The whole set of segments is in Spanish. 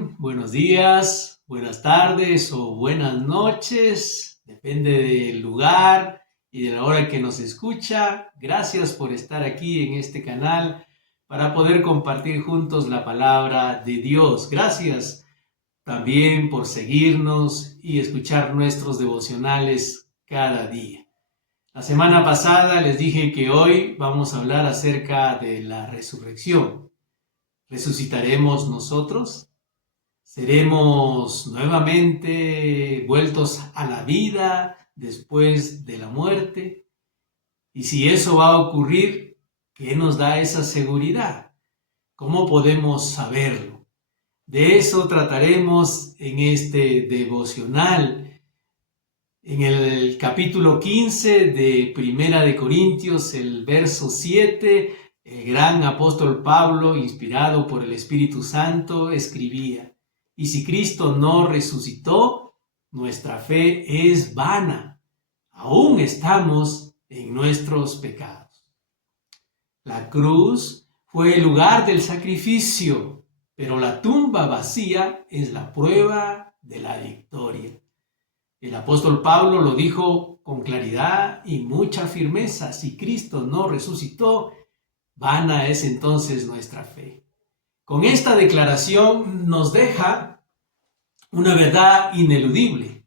están? Buenos días, buenas tardes o buenas noches, depende del lugar y de la hora que nos escucha. Gracias por estar aquí en este canal para poder compartir juntos la palabra de Dios. Gracias también por seguirnos y escuchar nuestros devocionales cada día. La semana pasada les dije que hoy vamos a hablar acerca de la resurrección. ¿Resucitaremos nosotros? ¿Seremos nuevamente vueltos a la vida después de la muerte? Y si eso va a ocurrir, ¿qué nos da esa seguridad? ¿Cómo podemos saberlo? De eso trataremos en este devocional. En el capítulo 15 de Primera de Corintios, el verso 7, el gran apóstol Pablo, inspirado por el Espíritu Santo, escribía: y si Cristo no resucitó, nuestra fe es vana, aún estamos en nuestros pecados. La cruz fue el lugar del sacrificio, pero la tumba vacía es la prueba de la victoria. El apóstol Pablo lo dijo con claridad y mucha firmeza: si Cristo no resucitó, vana es entonces nuestra fe. Con esta declaración nos deja una verdad ineludible.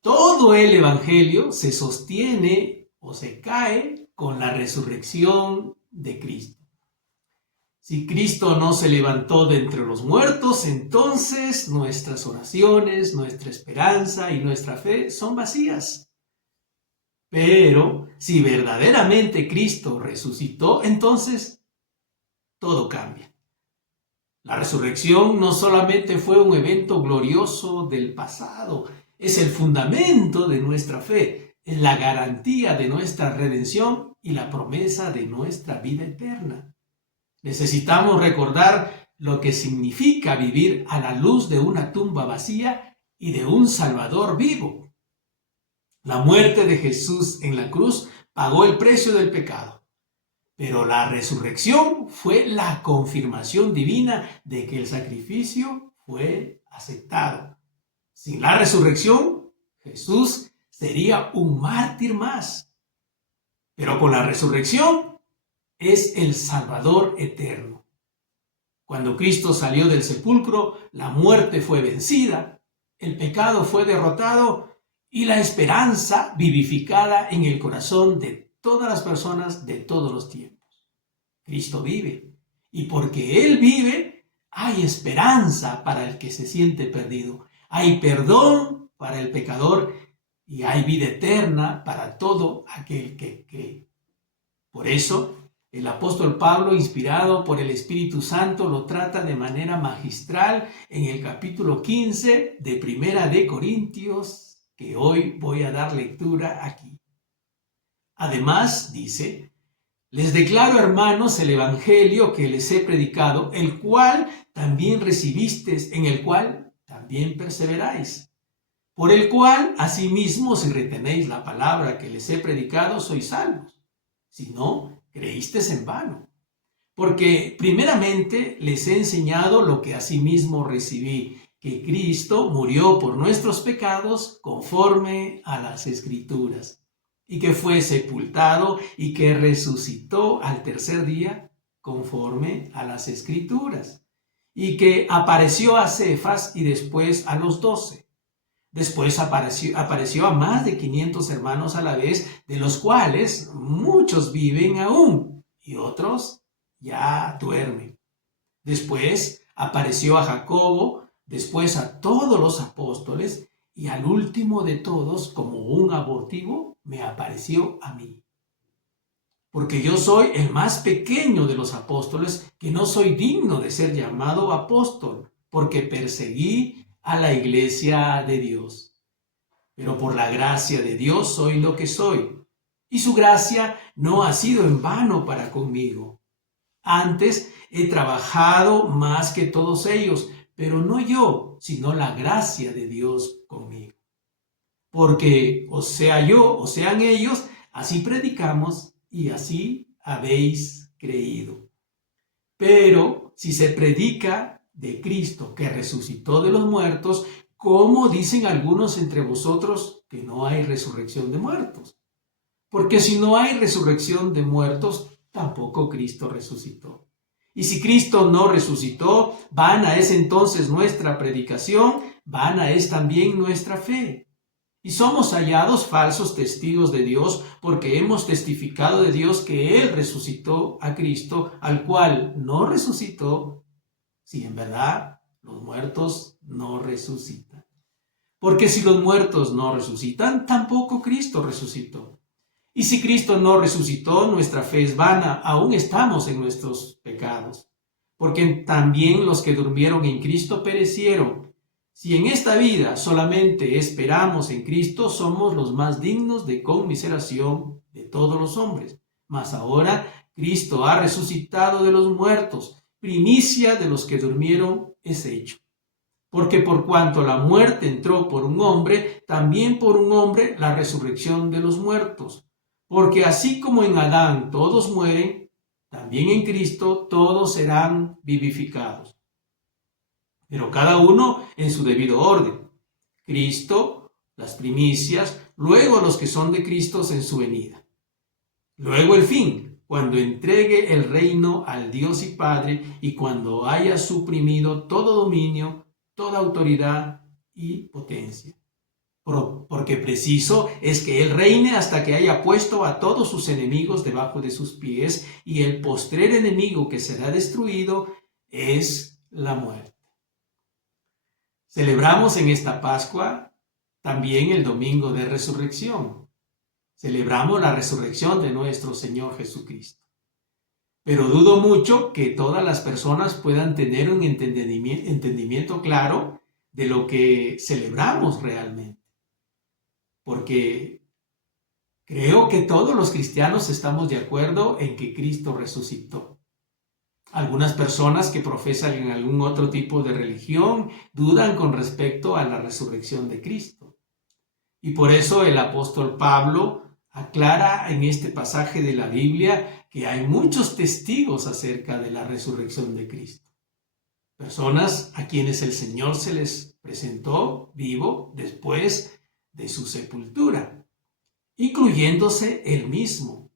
Todo el Evangelio se sostiene o se cae con la resurrección de Cristo. Si Cristo no se levantó de entre los muertos, entonces nuestras oraciones, nuestra esperanza y nuestra fe son vacías. Pero si verdaderamente Cristo resucitó, entonces todo cambia. La resurrección no solamente fue un evento glorioso del pasado, es el fundamento de nuestra fe, es la garantía de nuestra redención y la promesa de nuestra vida eterna. Necesitamos recordar lo que significa vivir a la luz de una tumba vacía y de un Salvador vivo. La muerte de Jesús en la cruz pagó el precio del pecado, pero la resurrección fue la confirmación divina de que el sacrificio fue aceptado. Sin la resurrección, Jesús sería un mártir más, pero con la resurrección es el Salvador eterno. Cuando Cristo salió del sepulcro, la muerte fue vencida, el pecado fue derrotado y la esperanza vivificada en el corazón de todas las personas de todos los tiempos. Cristo vive, y porque Él vive, hay esperanza para el que se siente perdido, hay perdón para el pecador y hay vida eterna para todo aquel que cree. Por eso, el apóstol Pablo, inspirado por el Espíritu Santo, lo trata de manera magistral en el capítulo 15 de Primera de Corintios, que hoy voy a dar lectura aquí. Además, dice: les declaro, hermanos, el evangelio que les he predicado, el cual también recibisteis, en el cual también perseveráis, por el cual, asimismo, si retenéis la palabra que les he predicado, sois salvos. Si no, creísteis en vano. Porque primeramente les he enseñado lo que asimismo recibí, que Cristo murió por nuestros pecados conforme a las Escrituras, y que fue sepultado y que resucitó al tercer día conforme a las Escrituras, y que apareció a Cefas y después a los 12. Después apareció a más de 500 hermanos a la vez, de los cuales muchos viven aún y otros ya duermen. Después apareció a Jacobo, después a todos los apóstoles y al último de todos, como un abortivo, me apareció a mí. Porque yo soy el más pequeño de los apóstoles, que no soy digno de ser llamado apóstol, porque perseguí a la iglesia de Dios. Pero por la gracia de Dios soy lo que soy, y su gracia no ha sido en vano para conmigo. Antes he trabajado más que todos ellos, pero no yo, sino la gracia de Dios conmigo. Porque o sea yo o sean ellos, así predicamos y así habéis creído. Pero si se predica de Cristo que resucitó de los muertos, ¿cómo dicen algunos entre vosotros que no hay resurrección de muertos? Porque si no hay resurrección de muertos, tampoco Cristo resucitó. Y si Cristo no resucitó, vana es entonces nuestra predicación, vana es también nuestra fe. Y somos hallados falsos testigos de Dios porque hemos testificado de Dios que Él resucitó a Cristo, al cual no resucitó, si en verdad los muertos no resucitan. Porque si los muertos no resucitan, tampoco Cristo resucitó. Y si Cristo no resucitó, nuestra fe es vana, aún estamos en nuestros pecados. Porque también los que durmieron en Cristo perecieron. Si en esta vida solamente esperamos en Cristo, somos los más dignos de conmiseración de todos los hombres. Mas ahora Cristo ha resucitado de los muertos, primicia de los que durmieron es hecho. Porque por cuanto la muerte entró por un hombre, también por un hombre la resurrección de los muertos. Porque así como en Adán todos mueren, también en Cristo todos serán vivificados. Pero cada uno en su debido orden. Cristo, las primicias, luego los que son de Cristo en su venida. Luego el fin, cuando entregue el reino al Dios y Padre y cuando haya suprimido todo dominio, toda autoridad y potencia. Porque preciso es que Él reine hasta que haya puesto a todos sus enemigos debajo de sus pies, y el postrer enemigo que será destruido es la muerte. Celebramos en esta Pascua también el domingo de resurrección. Celebramos la resurrección de nuestro Señor Jesucristo. Pero dudo mucho que todas las personas puedan tener un entendimiento claro de lo que celebramos realmente. Porque creo que todos los cristianos estamos de acuerdo en que Cristo resucitó. Algunas personas que profesan en algún otro tipo de religión dudan con respecto a la resurrección de Cristo. Y por eso el apóstol Pablo aclara en este pasaje de la Biblia que hay muchos testigos acerca de la resurrección de Cristo. Personas a quienes el Señor se les presentó vivo después de su sepultura, incluyéndose él mismo.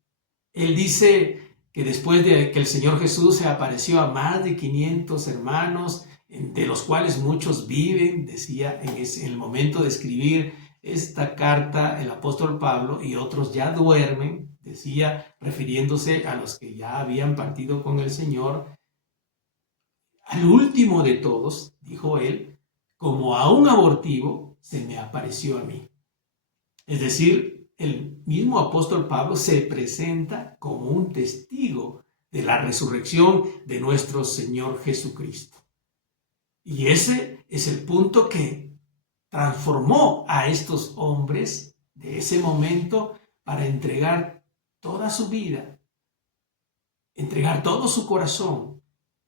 Él dice que después de que el Señor Jesús se apareció a más de 500 hermanos, de los cuales muchos viven, decía en el momento de escribir esta carta el apóstol Pablo, y otros ya duermen, decía, refiriéndose a los que ya habían partido con el Señor. Al último de todos, dijo él, como a un abortivo, se me apareció a mí. Es decir, el mismo apóstol Pablo se presenta como un testigo de la resurrección de nuestro Señor Jesucristo. Y ese es el punto que transformó a estos hombres de ese momento para entregar toda su vida, entregar todo su corazón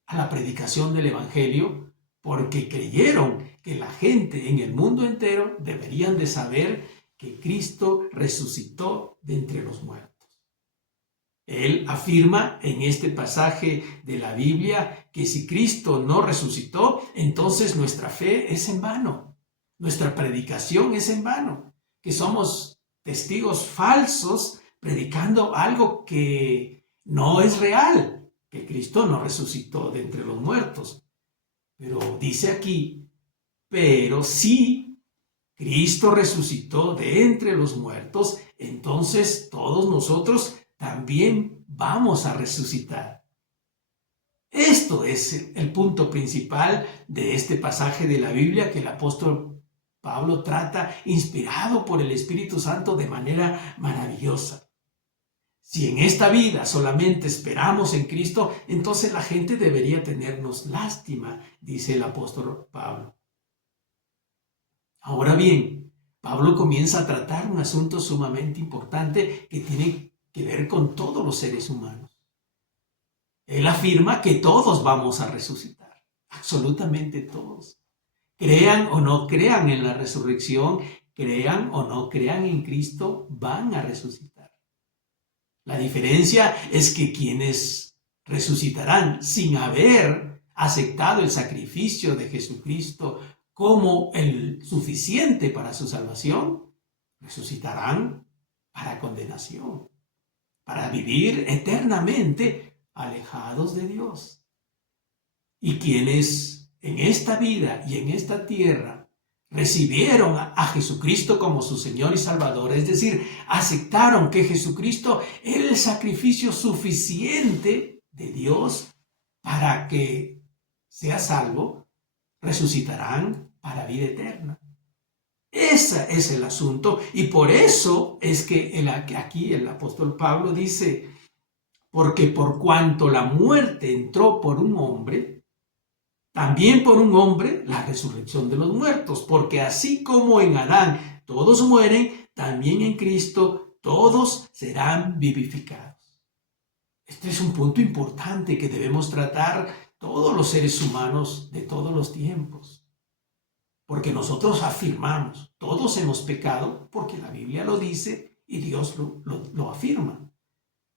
a la predicación del Evangelio, porque creyeron que la gente en el mundo entero deberían de saber que Cristo resucitó de entre los muertos. Él afirma en este pasaje de la Biblia que si Cristo no resucitó, entonces nuestra fe es en vano, nuestra predicación es en vano, que somos testigos falsos predicando algo que no es real, que Cristo no resucitó de entre los muertos. Pero dice aquí, pero si Cristo resucitó de entre los muertos, entonces todos nosotros también vamos a resucitar. Esto es el punto principal de este pasaje de la Biblia que el apóstol Pablo trata, inspirado por el Espíritu Santo de manera maravillosa. Si en esta vida solamente esperamos en Cristo, entonces la gente debería tenernos lástima, dice el apóstol Pablo. Ahora bien, Pablo comienza a tratar un asunto sumamente importante que tiene que ver con todos los seres humanos. Él afirma que todos vamos a resucitar, absolutamente todos. Crean o no crean en la resurrección, crean o no crean en Cristo, van a resucitar. La diferencia es que quienes resucitarán sin haber aceptado el sacrificio de Jesucristo como el suficiente para su salvación, resucitarán para condenación, para vivir eternamente alejados de Dios. Y quienes en esta vida y en esta tierra recibieron a Jesucristo como su Señor y Salvador, es decir, aceptaron que Jesucristo era el sacrificio suficiente de Dios para que sea salvo, resucitarán para vida eterna. Ese es el asunto, y por eso es que aquí el apóstol Pablo dice, porque por cuanto la muerte entró por un hombre, también por un hombre la resurrección de los muertos, porque así como en Adán todos mueren, también en Cristo todos serán vivificados. Este es un punto importante que debemos tratar todos los seres humanos de todos los tiempos. Porque nosotros afirmamos, todos hemos pecado, porque la Biblia lo dice y Dios lo afirma.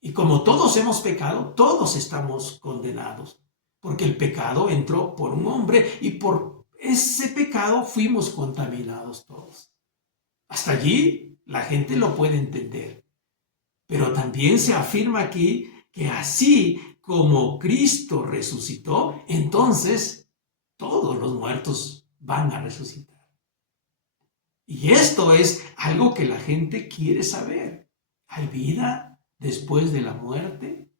Y como todos hemos pecado, todos estamos condenados, porque el pecado entró por un hombre y por ese pecado fuimos contaminados todos. Hasta allí la gente lo puede entender. Pero también se afirma aquí que así como Cristo resucitó, entonces todos los muertos van a resucitar. Y esto es algo que la gente quiere saber. ¿Hay vida después de la muerte?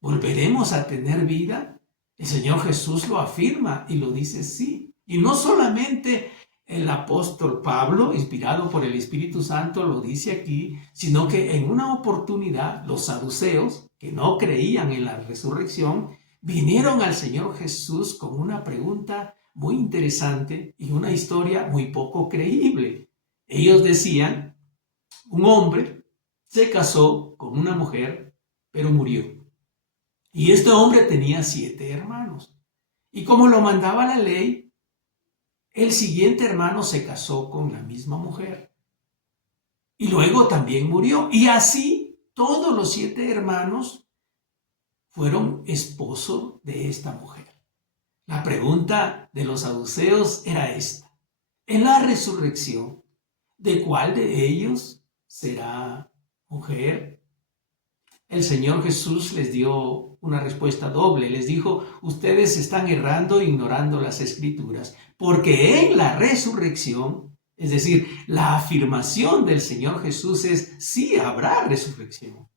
¿Volveremos a tener vida? El Señor Jesús lo afirma y lo dice sí. Y no solamente el apóstol Pablo, inspirado por el Espíritu Santo, lo dice aquí, sino que en una oportunidad los saduceos, que no creían en la resurrección, vinieron al Señor Jesús con una pregunta muy interesante y una historia muy poco creíble. Ellos decían, un hombre se casó con una mujer, pero murió. Y este hombre tenía 7 hermanos. Y como lo mandaba la ley, el siguiente hermano se casó con la misma mujer. Y luego también murió. Y así todos los 7 hermanos fueron esposos de esta mujer. La pregunta de los saduceos era esta: en la resurrección, ¿de cuál de ellos será mujer? El Señor Jesús les dio una respuesta doble. Les dijo, ustedes están errando e ignorando las Escrituras, porque en la resurrección, es decir, la afirmación del Señor Jesús es, sí habrá resurrección.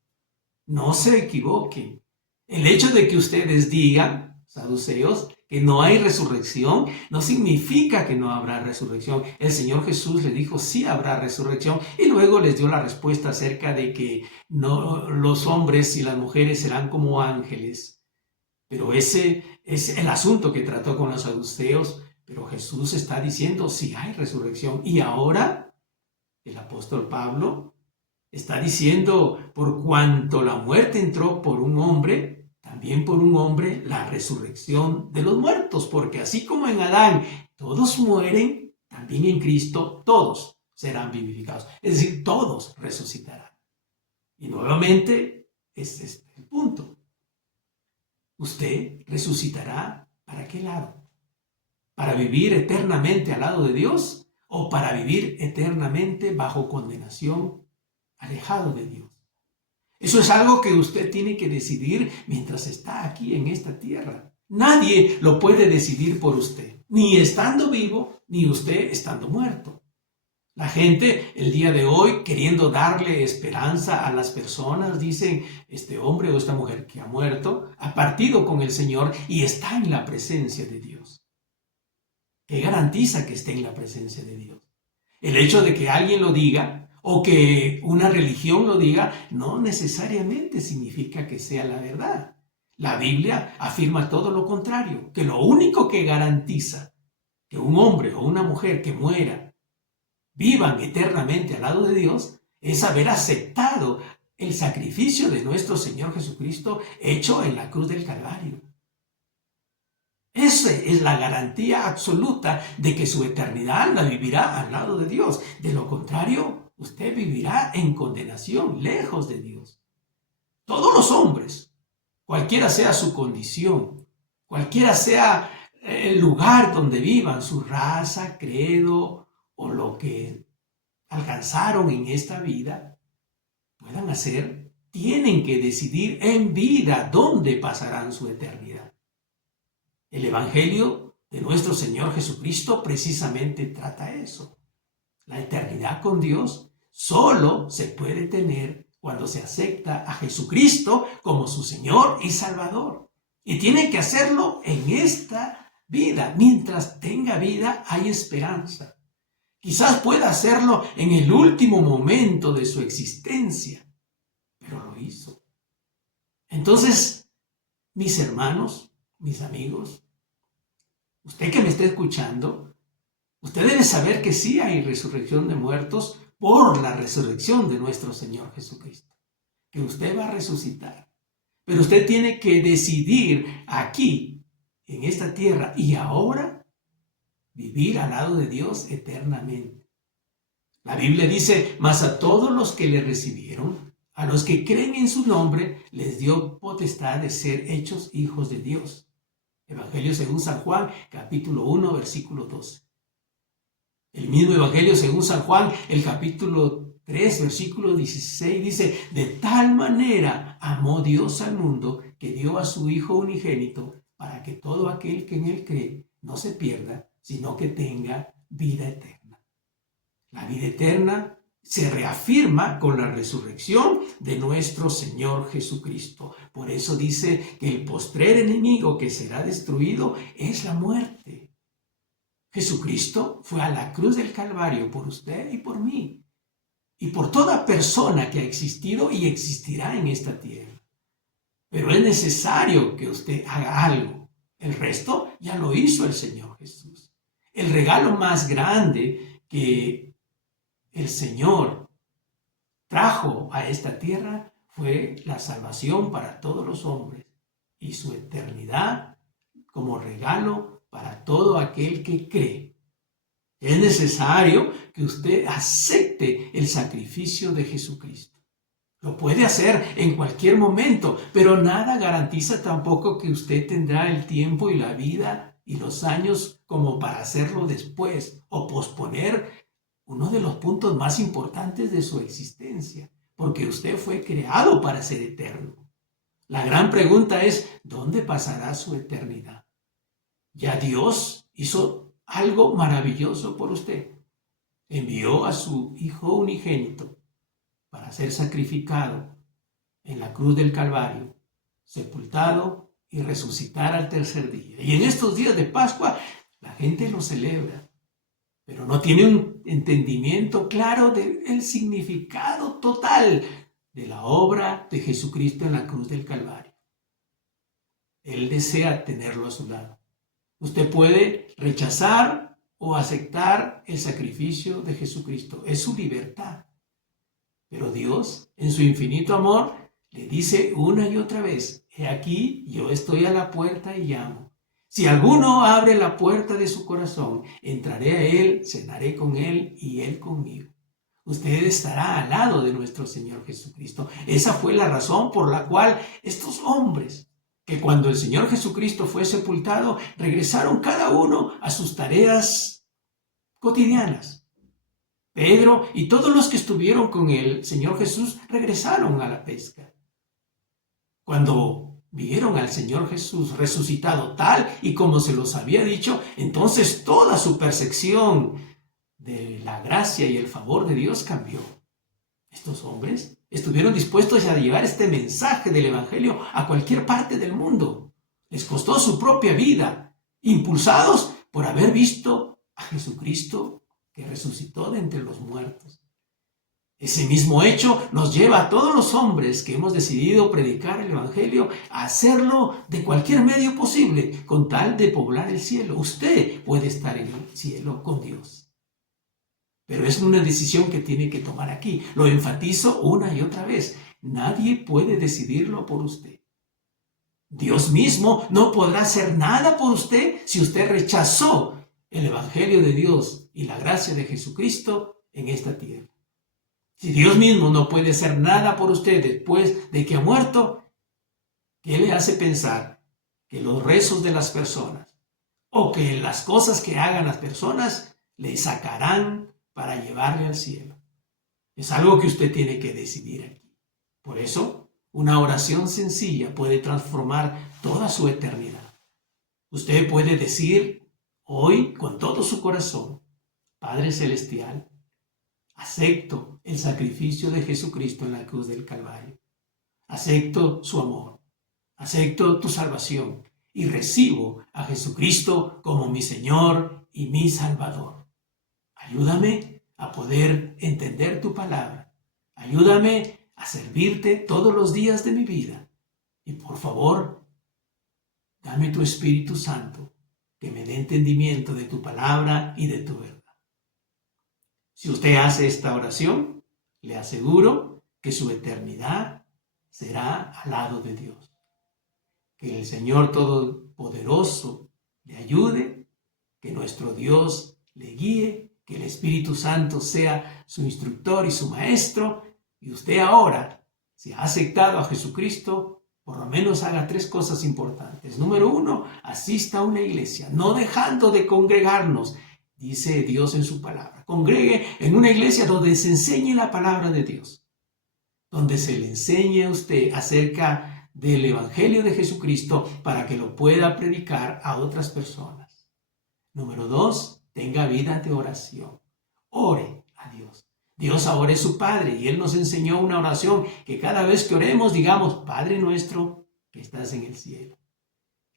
No se equivoquen. El hecho de que ustedes digan, saduceos, que no hay resurrección, no significa que no habrá resurrección. El Señor Jesús les dijo, sí habrá resurrección, y luego les dio la respuesta acerca de que no, los hombres y las mujeres serán como ángeles. Pero ese es el asunto que trató con los saduceos, pero Jesús está diciendo, sí hay resurrección. Y ahora el apóstol Pablo está diciendo, por cuanto la muerte entró por un hombre, también por un hombre la resurrección de los muertos, porque así como en Adán todos mueren, también en Cristo todos serán vivificados. Es decir, todos resucitarán. Y nuevamente, este es el punto. ¿Usted resucitará para qué lado? ¿Para vivir eternamente al lado de Dios o para vivir eternamente bajo condenación, alejado de Dios? Eso es algo que usted tiene que decidir mientras está aquí en esta tierra. Nadie lo puede decidir por usted, ni estando vivo, ni usted estando muerto. La gente el día de hoy, queriendo darle esperanza a las personas, dicen, este hombre o esta mujer que ha muerto, ha partido con el Señor y está en la presencia de Dios. ¿Qué garantiza que esté en la presencia de Dios? El hecho de que alguien lo diga o que una religión lo diga, no necesariamente significa que sea la verdad. La Biblia afirma todo lo contrario, que lo único que garantiza que un hombre o una mujer que muera vivan eternamente al lado de Dios es haber aceptado el sacrificio de nuestro Señor Jesucristo hecho en la cruz del Calvario. Esa es la garantía absoluta de que su eternidad la vivirá al lado de Dios. De lo contrario, usted vivirá en condenación, lejos de Dios. Todos los hombres, cualquiera sea su condición, cualquiera sea el lugar donde vivan, su raza, credo o lo que alcanzaron en esta vida, puedan hacer, tienen que decidir en vida dónde pasarán su eternidad. El Evangelio de nuestro Señor Jesucristo precisamente trata eso. La eternidad con Dios solo se puede tener cuando se acepta a Jesucristo como su Señor y Salvador. Y tiene que hacerlo en esta vida. Mientras tenga vida hay esperanza. Quizás pueda hacerlo en el último momento de su existencia, pero lo hizo. Entonces, mis hermanos, mis amigos, usted que me está escuchando, usted debe saber que sí hay resurrección de muertos por la resurrección de nuestro Señor Jesucristo, que usted va a resucitar. Pero usted tiene que decidir aquí, en esta tierra y ahora, vivir al lado de Dios eternamente. La Biblia dice, mas a todos los que le recibieron, a los que creen en su nombre, les dio potestad de ser hechos hijos de Dios. Evangelio según San Juan, capítulo 1, versículo 12. El mismo Evangelio según San Juan, el capítulo 3, versículo 16, dice, de tal manera amó Dios al mundo que dio a su Hijo unigénito para que todo aquel que en él cree no se pierda, sino que tenga vida eterna. La vida eterna se reafirma con la resurrección de nuestro Señor Jesucristo. Por eso dice que el postrer enemigo que será destruido es la muerte. Jesucristo fue a la cruz del Calvario por usted y por mí, y por toda persona que ha existido y existirá en esta tierra. Pero es necesario que usted haga algo. El resto ya lo hizo el Señor Jesús. El regalo más grande que el Señor trajo a esta tierra fue la salvación para todos los hombres y su eternidad como regalo para todo aquel que cree. Es necesario que usted acepte el sacrificio de Jesucristo. Lo puede hacer en cualquier momento, pero nada garantiza tampoco que usted tendrá el tiempo y la vida y los años como para hacerlo después o posponer uno de los puntos más importantes de su existencia, porque usted fue creado para ser eterno. La gran pregunta es, ¿dónde pasará su eternidad? Ya Dios hizo algo maravilloso por usted. Envió a su Hijo unigénito para ser sacrificado en la cruz del Calvario, sepultado y resucitar al tercer día. Y en estos días de Pascua la gente lo celebra, pero no tiene un entendimiento claro del significado total de la obra de Jesucristo en la cruz del Calvario. Él desea tenerlo a su lado. Usted puede rechazar o aceptar el sacrificio de Jesucristo. Es su libertad. Pero Dios, en su infinito amor, le dice una y otra vez, he aquí, yo estoy a la puerta y llamo. Si alguno abre la puerta de su corazón, entraré a él, cenaré con él y él conmigo. Usted estará al lado de nuestro Señor Jesucristo. Esa fue la razón por la cual estos hombres, que cuando el Señor Jesucristo fue sepultado, regresaron cada uno a sus tareas cotidianas. Pedro y todos los que estuvieron con el Señor Jesús regresaron a la pesca. Cuando vieron al Señor Jesús resucitado tal y como se los había dicho, entonces toda su percepción de la gracia y el favor de Dios cambió. Estos hombres estuvieron dispuestos a llevar este mensaje del Evangelio a cualquier parte del mundo. Les costó su propia vida, impulsados por haber visto a Jesucristo que resucitó de entre los muertos. Ese mismo hecho nos lleva a todos los hombres que hemos decidido predicar el Evangelio a hacerlo de cualquier medio posible, con tal de poblar el cielo. Usted puede estar en el cielo con Dios. Pero es una decisión que tiene que tomar aquí. Lo enfatizo una y otra vez. Nadie puede decidirlo por usted. Dios mismo no podrá hacer nada por usted si usted rechazó el Evangelio de Dios y la gracia de Jesucristo en esta tierra. Si Dios mismo no puede hacer nada por usted después de que ha muerto, ¿qué le hace pensar que los rezos de las personas o que las cosas que hagan las personas le sacarán para llevarle al cielo. Es algo que usted tiene que decidir aquí. Por eso, una oración sencilla puede transformar toda su eternidad. Usted puede decir hoy con todo su corazón: Padre Celestial, acepto el sacrificio de Jesucristo en la cruz del Calvario. Acepto su amor, acepto tu salvación y recibo a Jesucristo como mi Señor y mi Salvador. Ayúdame a poder entender tu palabra. Ayúdame a servirte todos los días de mi vida. Y por favor, dame tu Espíritu Santo que me dé entendimiento de tu palabra y de tu verdad. Si usted hace esta oración, le aseguro que su eternidad será al lado de Dios. Que el Señor Todopoderoso le ayude, que nuestro Dios le guíe, que el Espíritu Santo sea su instructor y su maestro. Y usted ahora, si ha aceptado a Jesucristo, por lo menos haga 3 cosas importantes. Número 1, asista a una iglesia, no dejando de congregarnos, dice Dios en su palabra. Congregue en una iglesia donde se enseñe la palabra de Dios, donde se le enseñe a usted acerca del Evangelio de Jesucristo para que lo pueda predicar a otras personas. Número 2, tenga vida de oración. Ore a Dios. Dios ahora es su Padre y Él nos enseñó una oración que cada vez que oremos digamos: Padre nuestro que estás en el cielo.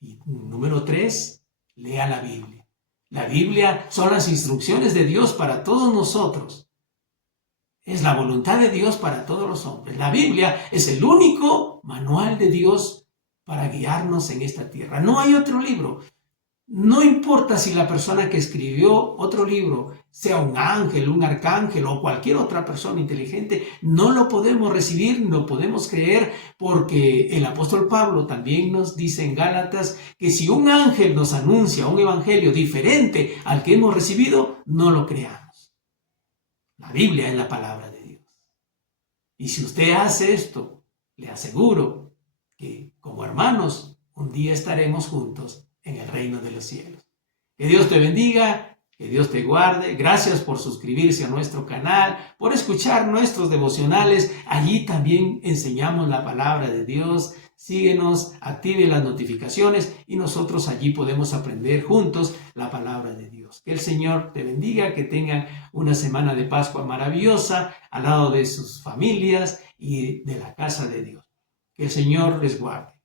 Y número 3, lea la Biblia. La Biblia son las instrucciones de Dios para todos nosotros. Es la voluntad de Dios para todos los hombres. La Biblia es el único manual de Dios para guiarnos en esta tierra. No hay otro libro. No importa si la persona que escribió otro libro sea un ángel, un arcángel o cualquier otra persona inteligente, no lo podemos recibir, no podemos creer, porque el apóstol Pablo también nos dice en Gálatas que si un ángel nos anuncia un evangelio diferente al que hemos recibido, no lo creamos. La Biblia es la palabra de Dios. Y si usted hace esto, le aseguro que como hermanos un día estaremos juntos en el reino de los cielos. Que Dios te bendiga, que Dios te guarde. Gracias por suscribirse a nuestro canal, por escuchar nuestros devocionales. Allí también enseñamos la palabra de Dios. Síguenos, active las notificaciones y nosotros allí podemos aprender juntos la palabra de Dios. Que el Señor te bendiga, que tengan una semana de Pascua maravillosa al lado de sus familias y de la casa de Dios. Que el Señor les guarde.